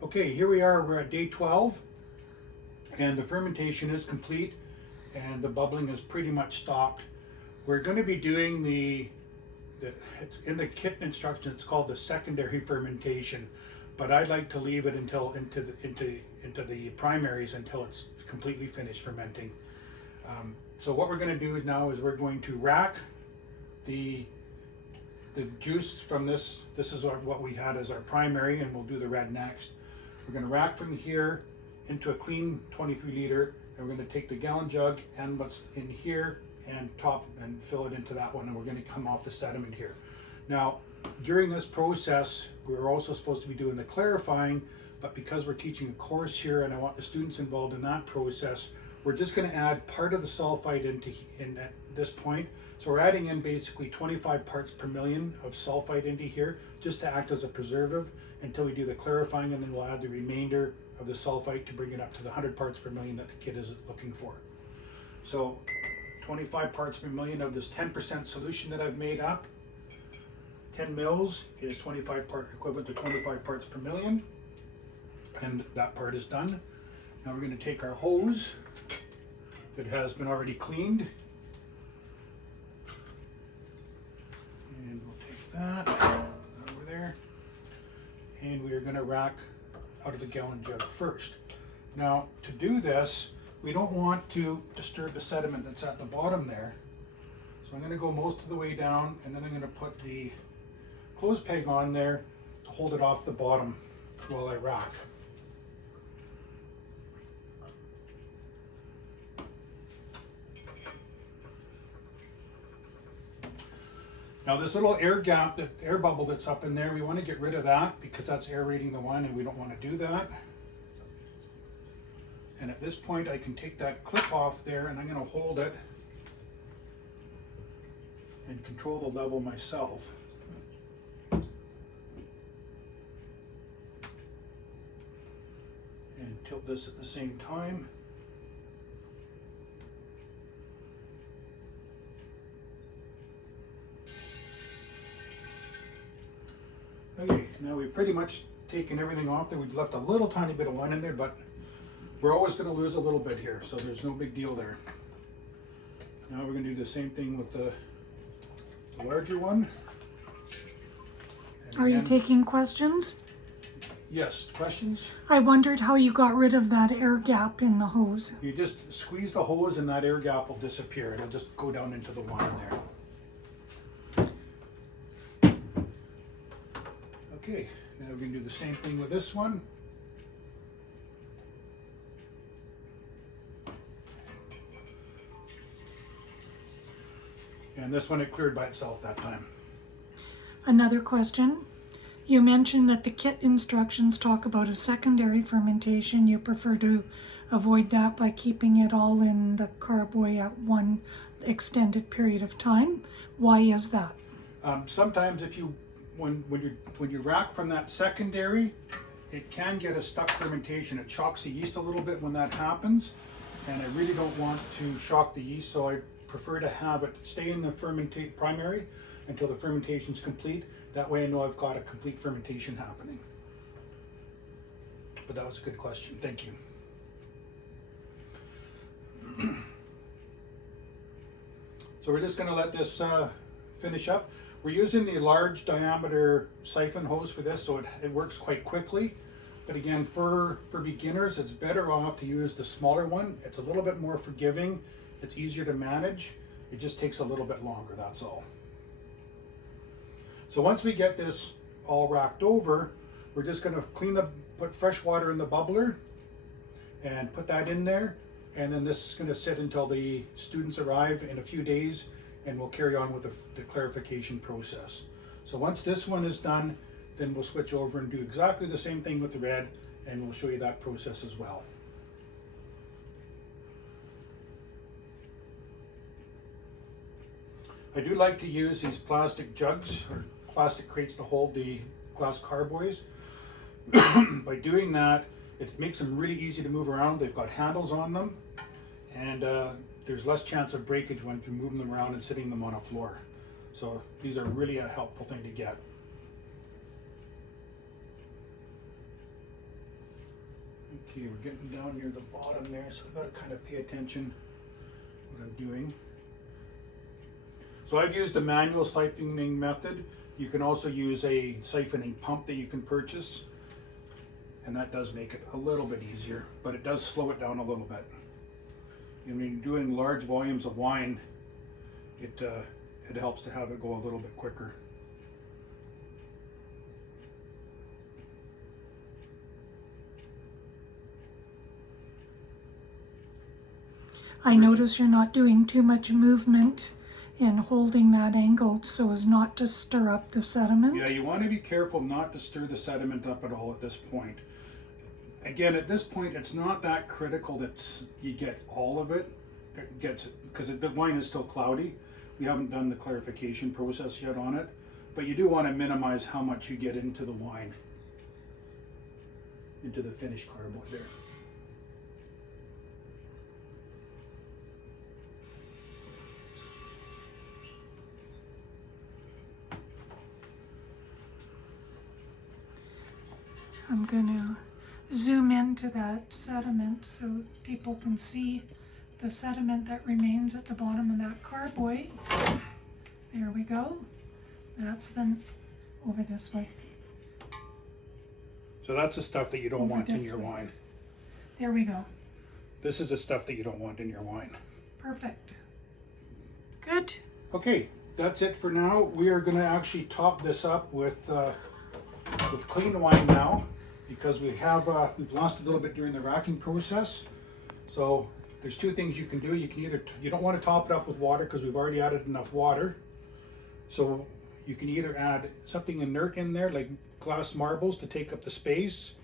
Okay, here we are, we're at day 12, and the fermentation is complete, and the bubbling is pretty much stopped. We're going to be doing it's in the kit instructions, it's called the secondary fermentation, but I'd like to leave it until into the primaries until it's completely finished fermenting. So what we're going to do now is we're going to rack the juice from this. This is what we had as our primary, and we'll do the red next. We're going to rack from here into a clean 23 liter, and we're going to take the gallon jug and what's in here and top and fill it into that one, and we're going to come off the sediment here. Now, during this process, we're also supposed to be doing the clarifying, but because we're teaching a course here and I want the students involved in that process, we're just going to add part of the sulfite in at this point. So we're adding in basically 25 parts per million of sulfite into here just to act as a preservative until we do the clarifying, and then we'll add the remainder of the sulfite to bring it up to the 100 parts per million that the kid is looking for. So 25 parts per million of this 10% solution that I've made up. 10 mils is equivalent to 25 parts per million, and that part is done. Now we're going to take our hose that has been already cleaned, and we'll take that over there, and we are going to rack out of the gallon jug first. Now, to do this, we don't want to disturb the sediment that's at the bottom there, so I'm going to go most of the way down, and then I'm going to put the clothes peg on there to hold it off the bottom while I rack. Now this little air gap, that air bubble that's up in there, we want to get rid of that because that's aerating the wine and we don't want to do that. And at this point I can take that clip off there, and I'm going to hold it and control the level myself. And tilt this at the same time. Okay, now we've pretty much taken everything off there. We've left a little tiny bit of wine in there, but we're always going to lose a little bit here, so there's no big deal there. Now we're going to do the same thing with the larger one. And Are you taking questions? Yes, questions? I wondered how you got rid of that air gap in the hose. You just squeeze the hose and that air gap will disappear. It'll just go down into the wine there. Okay, now we're going to do the same thing with this one. And this one it cleared by itself that time. Another question. You mentioned that the kit instructions talk about a secondary fermentation. You prefer to avoid that by keeping it all in the carboy at one extended period of time. Why is that? Sometimes if you when you rack from that secondary, it can get a stuck fermentation. It shocks the yeast a little bit when that happens, and I really don't want to shock the yeast, so I prefer to have it stay in the primary until the fermentation is complete. That way I know I've got a complete fermentation happening. But that was a good question, thank you. So we're just going to let this finish up. We're using the large diameter siphon hose for this, so it works quite quickly. But again, for beginners, it's better off to use the smaller one. It's a little bit more forgiving. It's easier to manage. It just takes a little bit longer, that's all. So once we get this all racked over, we're just going to put fresh water in the bubbler and put that in there. And then this is going to sit until the students arrive in a few days, and we'll carry on with the clarification process. So once this one is done, then we'll switch over and do exactly the same thing with the red, and we'll show you that process as well. I do like to use these plastic jugs or plastic crates to hold the glass carboys. By doing that, it makes them really easy to move around. They've got handles on them, and there's less chance of breakage when you're moving them around and sitting them on a floor. So these are really a helpful thing to get. Okay, we're getting down near the bottom there, so I've got to kind of pay attention what I'm doing. So I've used a manual siphoning method. You can also use a siphoning pump that you can purchase, and that does make it a little bit easier, but it does slow it down a little bit. And when you're doing large volumes of wine, it helps to have it go a little bit quicker. I notice you're not doing too much movement in holding that angled so as not to stir up the sediment. Yeah, you want to be careful not to stir the sediment up at all at this point. Again, at this point, it's not that critical that you get all of it. It gets, because the wine is still cloudy. We haven't done the clarification process yet on it, but you do want to minimize how much you get into the wine, into the finished carboy there. I'm going to zoom into that sediment so people can see the sediment that remains at the bottom of that carboy. There we go. That's then over this way. So that's the stuff that you don't want in your wine. There we go. This is the stuff that you don't want in your wine. Perfect. Good. Okay, that's it for now. We are going to actually top this up with clean wine now, because we've lost a little bit during the racking process. So there's two things you can do. You can you don't want to top it up with water because we've already added enough water. So you can either add something inert in there like glass marbles to take up the space.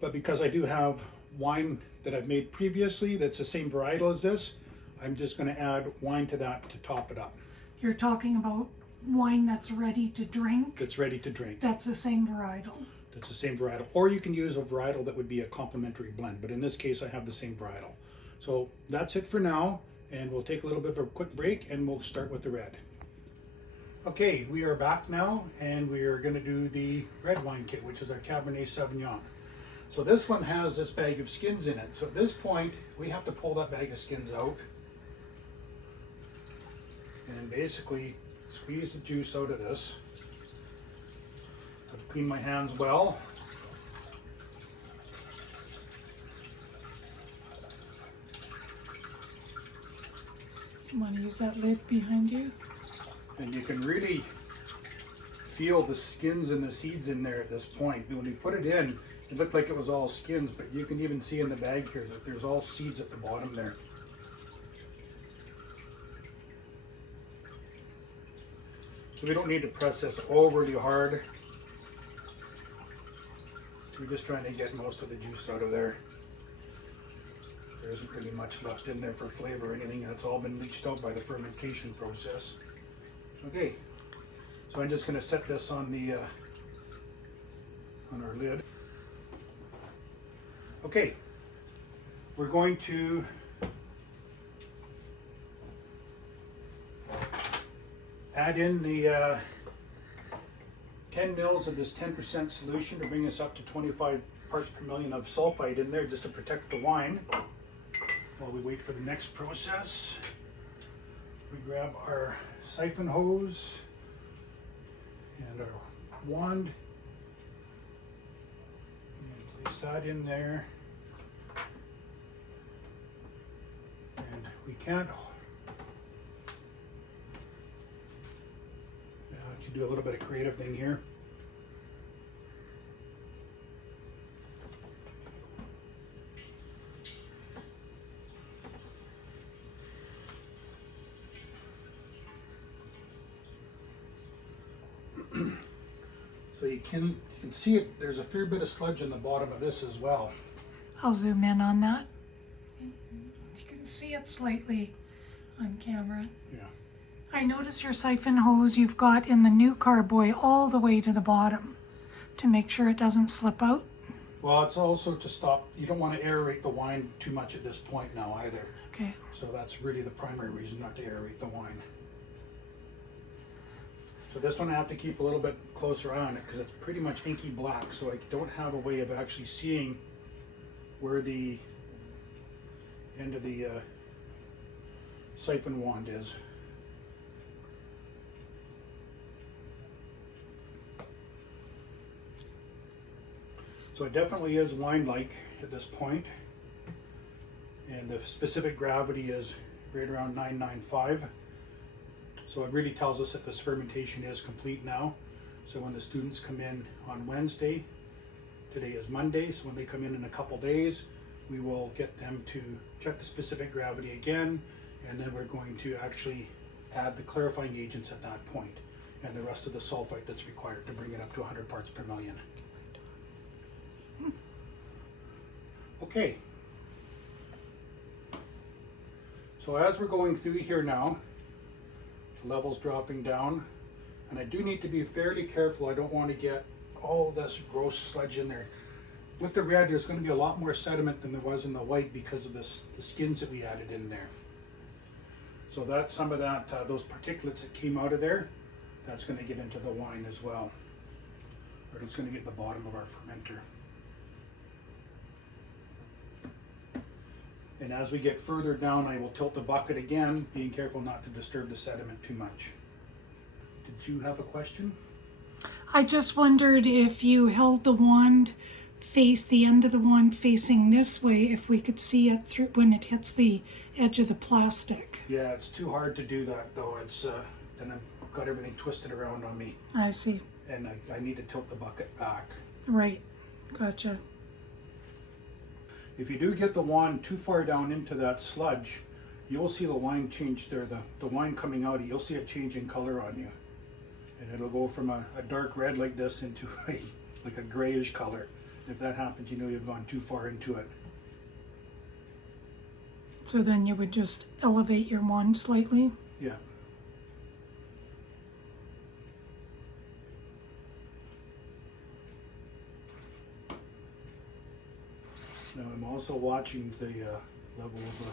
But because I do have wine that I've made previously that's the same varietal as this, I'm just going to add wine to that to top it up. You're talking about wine that's ready to drink? That's ready to drink. That's the same varietal. That's the same varietal. Or you can use a varietal that would be a complementary blend, but in this case I have the same varietal. So that's it for now, and we'll take a little bit of a quick break and we'll start with the red. Okay, we are back now, and we are going to do the red wine kit, which is our Cabernet Sauvignon. So this one has this bag of skins in it. So at this point we have to pull that bag of skins out and basically squeeze the juice out of this. I've cleaned my hands well. You want to use that lid behind you? And you can really feel the skins and the seeds in there at this point. When you put it in, it looked like it was all skins, but you can even see in the bag here that there's all seeds at the bottom there. So we don't need to press this overly hard. We're just trying to get most of the juice out of there. There isn't really much left in there for flavor or anything. That's all been leached out by the fermentation process. Okay, so I'm just going to set this on the on our lid. Okay, we're going to add in the 10 mils of this 10% solution to bring us up to 25 parts per million of sulfite in there, just to protect the wine while we wait for the next process. We grab our siphon hose and our wand and place that in there. And we can't do a little bit of creative thing here. So you can see it, there's a fair bit of sludge on the bottom of this as well. I'll zoom in on that. You can see it slightly on camera. Yeah. I noticed your siphon hose you've got in the new carboy all the way to the bottom to make sure it doesn't slip out. Well, it's also to stop, you don't want to aerate the wine too much at this point now either. Okay. So that's really the primary reason not to aerate the wine. So this one I have to keep a little bit closer on it because it's pretty much inky black, so I don't have a way of actually seeing where the end of the siphon wand is. So it definitely is wine-like at this point, and the specific gravity is right around 995. So it really tells us that this fermentation is complete now. So when the students come in on Wednesday, today is Monday, so when they come in a couple days, we will get them to check the specific gravity again, and then we're going to actually add the clarifying agents at that point, and the rest of the sulfite that's required to bring it up to 100 parts per million. Okay. So as we're going through here now, the level's dropping down, and I do need to be fairly careful. I don't want to get all this gross sludge in there. With the red, there's going to be a lot more sediment than there was in the white because of the skins that we added in there. So that's some of that, those particulates that came out of there, that's going to get into the wine as well. Or it's going to get the bottom of our fermenter. And as we get further down, I will tilt the bucket again, being careful not to disturb the sediment too much. Did you have a question? I just wondered if you held the wand the end of the wand facing this way, if we could see it through when it hits the edge of the plastic. Yeah, it's too hard to do that though. It's then I've got everything twisted around on me. I see. And I need to tilt the bucket back. Right. Gotcha. If you do get the wand too far down into that sludge, you will see the wine change there. The wine coming out, you'll see it change in color on you. And it'll go from a dark red like this into like a grayish color. If that happens, you know you've gone too far into it. So then you would just elevate your wand slightly? Yeah. Now I'm also watching the level of the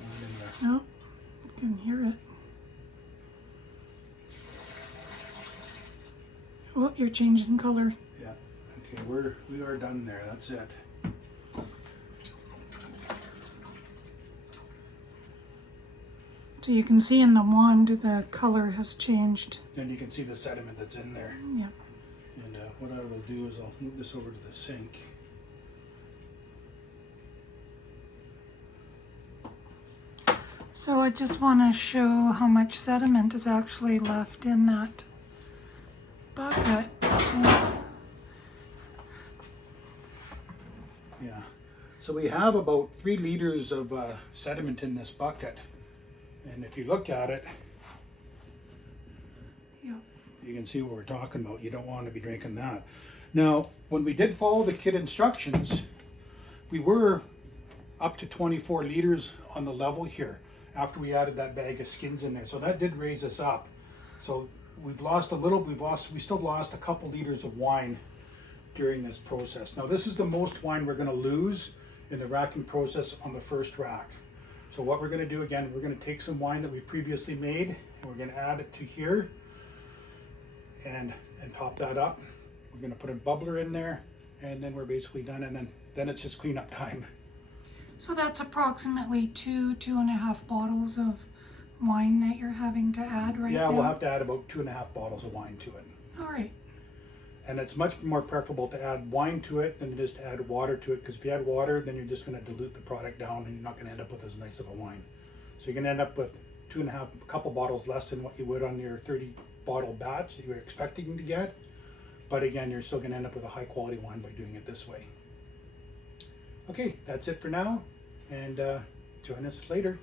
wine in there. Oh, I can hear it. Oh, you're changing color. Yeah. Okay, we are done there. That's it. So you can see in the wand the color has changed. Then you can see the sediment that's in there. Yeah. And what I will do is I'll move this over to the sink. So I just want to show how much sediment is actually left in that bucket. Yeah. So we have about 3 liters of sediment in this bucket. And if you look at it, Yeah. you can see what we're talking about. You don't want to be drinking that. Now, when we did follow the kit instructions, we were up to 24 liters on the level here after we added that bag of skins in there. So that did raise us up. So we've lost a little, we still lost a couple liters of wine during this process. Now this is the most wine we're gonna lose in the racking process on the first rack. So what we're gonna do again, we're gonna take some wine that we previously made and we're gonna add it to here and top that up. We're gonna put a bubbler in there and then we're basically done, and then it's just cleanup time. So that's approximately 2.5 bottles of wine that you're having to add right now? Yeah, we'll have to add about 2.5 bottles of wine to it. All right. And it's much more preferable to add wine to it than it is to add water to it, because if you add water, then you're just going to dilute the product down and you're not going to end up with as nice of a wine. So you're going to end up with a couple bottles less than what you would on your 30 bottle batch that you were expecting to get. But again, you're still going to end up with a high quality wine by doing it this way. Okay, that's it for now, and join us later.